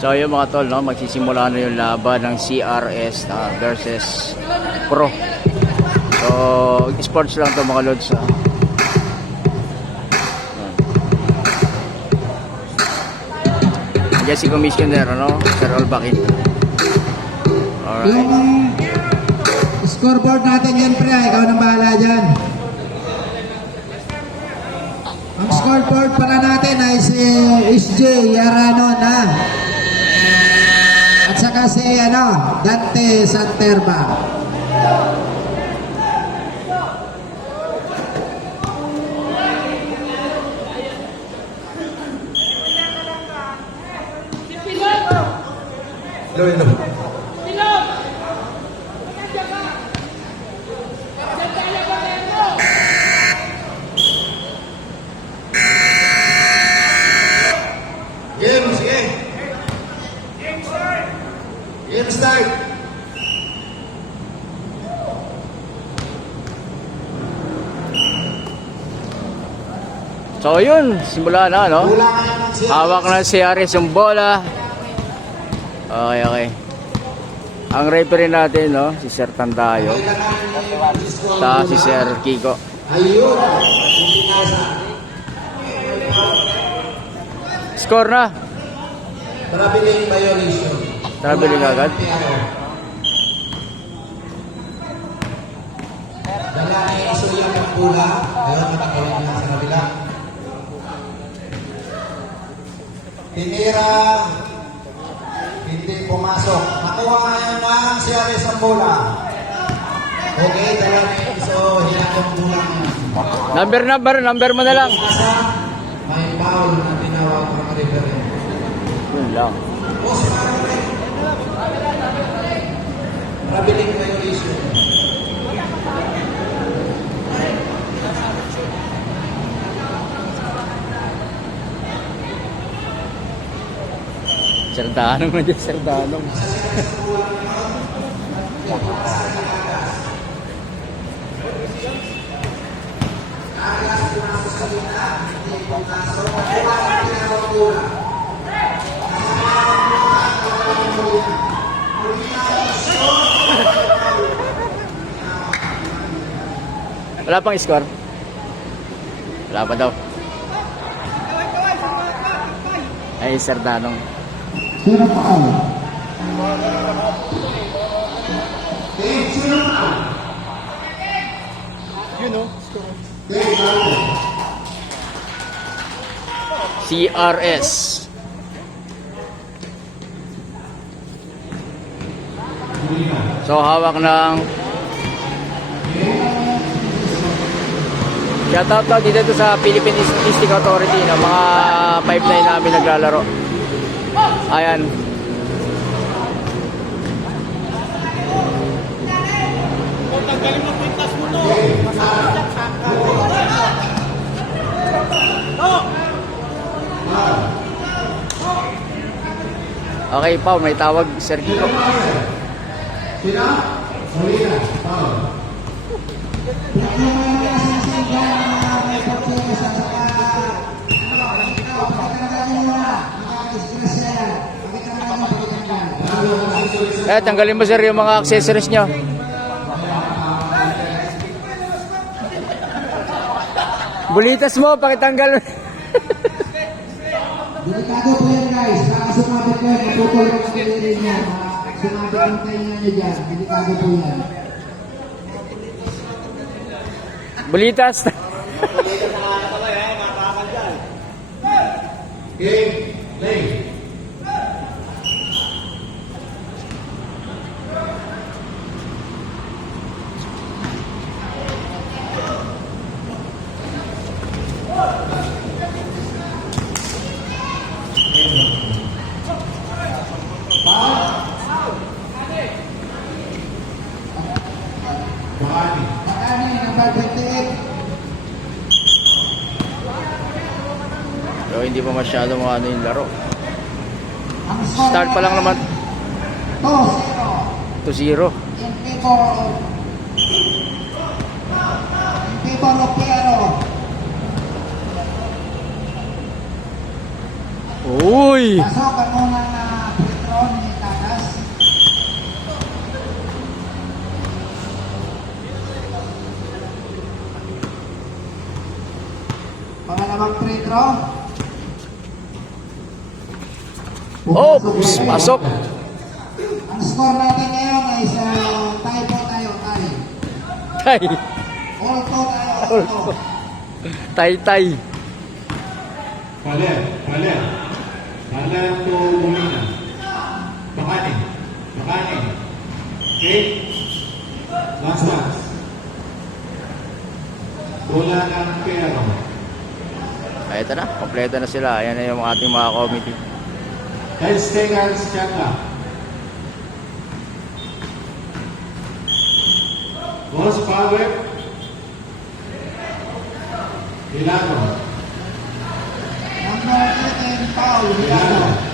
So yun mga tol, no, magsisimula na yung laban ng CRS versus Pro. So sports lang to mga lods. Nandiyan si Commissioner, ano, Sir Olbakin. Alright. Yung scoreboard natin yan, pre, ikaw nang bahala dyan. Ang scoreboard para natin ay si SJ Yaranon, ha? At saka si Dante Santerba. Game, sige. Game start. So yun, simula na, no? Hawak na si Aris yung bola. Okay. Ang referee natin, no, si Sir Tandayo. Ta si Sir Kiko. Ayun. Score na. Traveling violation. Traveling agad. Dala ni Isuya ng pula. Ayun, matakawin niya sa kabila. Tinira. Hindi pumasok. Nakuha ngayon ng siyari sa pula. Okay, dala ni Iso. Hilang yung pula niya. Number mo na lang. Asa, may foul na tinawag ng referee. Yun lang. Traveling violation. Sir Danong na dyan, Sir Danong. Wala pang score? Wala pa daw. Ay, Sir Danong. Sino pa ako? CRS. So hawak ng shoutout daw dito sa Philippine Statistics Authority ng mga 5-9 namin naglalaro. Ayan. Tanggalin mo pintas mo to. Okay, Pao, may tawag, Sir Kiko. Sino? Molina. Foul. Tanggalin mo, sir, yung mga accessories nyo. Bulitas mo, pakitanggal. Delikado po yan, guys. Baka sumabit ko yan. Matutulog ang kilirin niya. Sumabit ang tainga niyo dyan. Delikado po yan. Bulitas. Game. Play. Bahani. Pakani, number 28. So, hindi pa masyado ano yung laro. Ang score Start pa lang naman. 2-0. 2-0. In favor of Piero. Uy! Pasok ang unang sentro. Oops! Pasok! Ang score natin ngayon ay sa tie po tayo, tie. Tay! All-to tayo, all-to. Tay-tay! Paler. Paler to Molina. Bakanin. Okay? Last. Bola ng Pero. Ay, ito na. Kompleto na sila. Ayan na yung ating mga committee. Estegals Chaka. Boss Power. Milano. Number 18, Paul Milano.